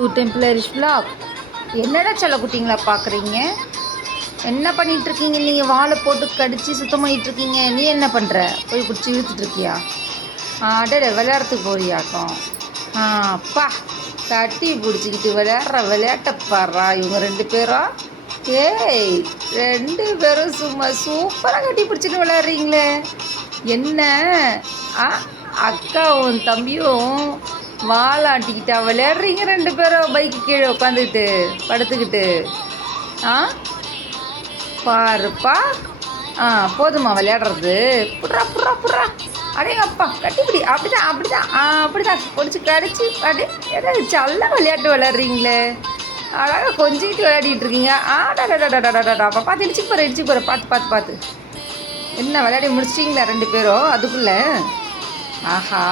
Two டெம்பிளரிஷ் vlog. என்னடா செல்ல குட்டிங்களா பார்க்குறீங்க? என்ன பண்ணிகிட்ருக்கீங்க? நீங்கள் வாழை போட்டு கடித்து சுத்தம் பண்ணிகிட்ருக்கீங்க. நீ என்ன பண்ணுற? போய் பிடிச்சி இழுத்துட்ருக்கியா? அடட விளையாடுறதுக்கு போறியாக்கும். அப்பா கட்டி பிடிச்சிக்கிட்டு விளையாடுற விளையாட்டை பாடுறா இவங்க ரெண்டு பேரும். ஏய், ரெண்டு பேரும் சும்மா சூப்பராக கட்டி பிடிச்சிட்டு விளையாடுறீங்களே. என்ன அக்காவும் தம்பியும் வாலாட்டிக்கிட்டா விளையாடுறீங்க ரெண்டு பேரும் பைக்கு கீழே உட்காந்துக்கிட்டு படுத்துக்கிட்டு. பாருப்பா. போதுமா விளையாடுறது? புட்றா புட்றா புட்றா. அடேங்க அப்பா கட்டிப்பிடி. அப்படிதான் அப்படிதான் அப்படிதான் பொடிச்சு கடிச்சு அப்படி ஏதாவது சல்ல விளையாட்டு விளையாடுறீங்களே. அழகாக கொஞ்சிக்கிட்டு விளையாடிட்டு இருக்கீங்க. ஆடாடாடாடாடாடா அப்பா பார்த்து இடிச்சுக்கு போகிற பார்த்து பார்த்து பார்த்து. என்ன விளையாடி முடிச்சிட்டிங்களா ரெண்டு பேரும் அதுக்குள்ளே? ஆஹா,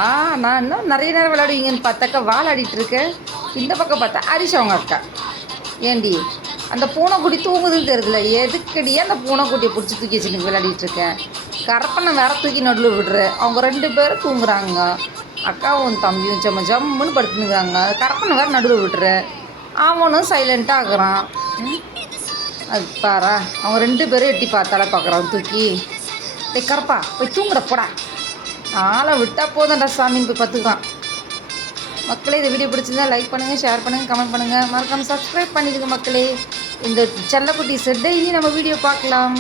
நான் இன்னும் நிறைய நேரம் விளையாடுவீங்கன்னு பார்த்தாக்கா வாழாடிட்டு இருக்கேன். இந்த பக்கம் பார்த்தா ஹரிஷ் அவங்க அக்கா. ஏண்டி அந்த பூனைக்குட்டி தூங்குதுன்னு தெரியுதுல, எதுக்கடியே அந்த பூனைக்குட்டியை பிடிச்சி தூக்கி வச்சுட்டு விளையாடிட்டு இருக்கேன். கரப்பனை வேற தூக்கி நடுவில் விடுறேன். அவங்க ரெண்டு பேரும் தூங்குறாங்க. அக்காவும் தம்பியும் ஜம்முன்னு படுத்துனுங்கிறாங்க. கரப்பனை வேறு நடுவில் விட்டுறேன். அவனும் சைலண்ட்டாக ஆகுறான். அது பாரா, அவங்க ரெண்டு பேரும் எட்டி பார்த்தால பார்க்குறான் தூக்கி. கரப்பா போய் தூங்குற போடா. ஆளை விட்டால் போதும்டா சாமின்னு போய் பார்த்துக்கலாம். மக்களே, இந்த வீடியோ பிடிச்சிருந்தா லைக் பண்ணுங்கள், ஷேர் பண்ணுங்கள், கமெண்ட் பண்ணுங்கள், மறக்காமல் சப்ஸ்கிரைப் பண்ணிடுங்க மக்களே. இந்த செல்லக்குட்டி டெய்லி நம்ம வீடியோ பார்க்கலாம்.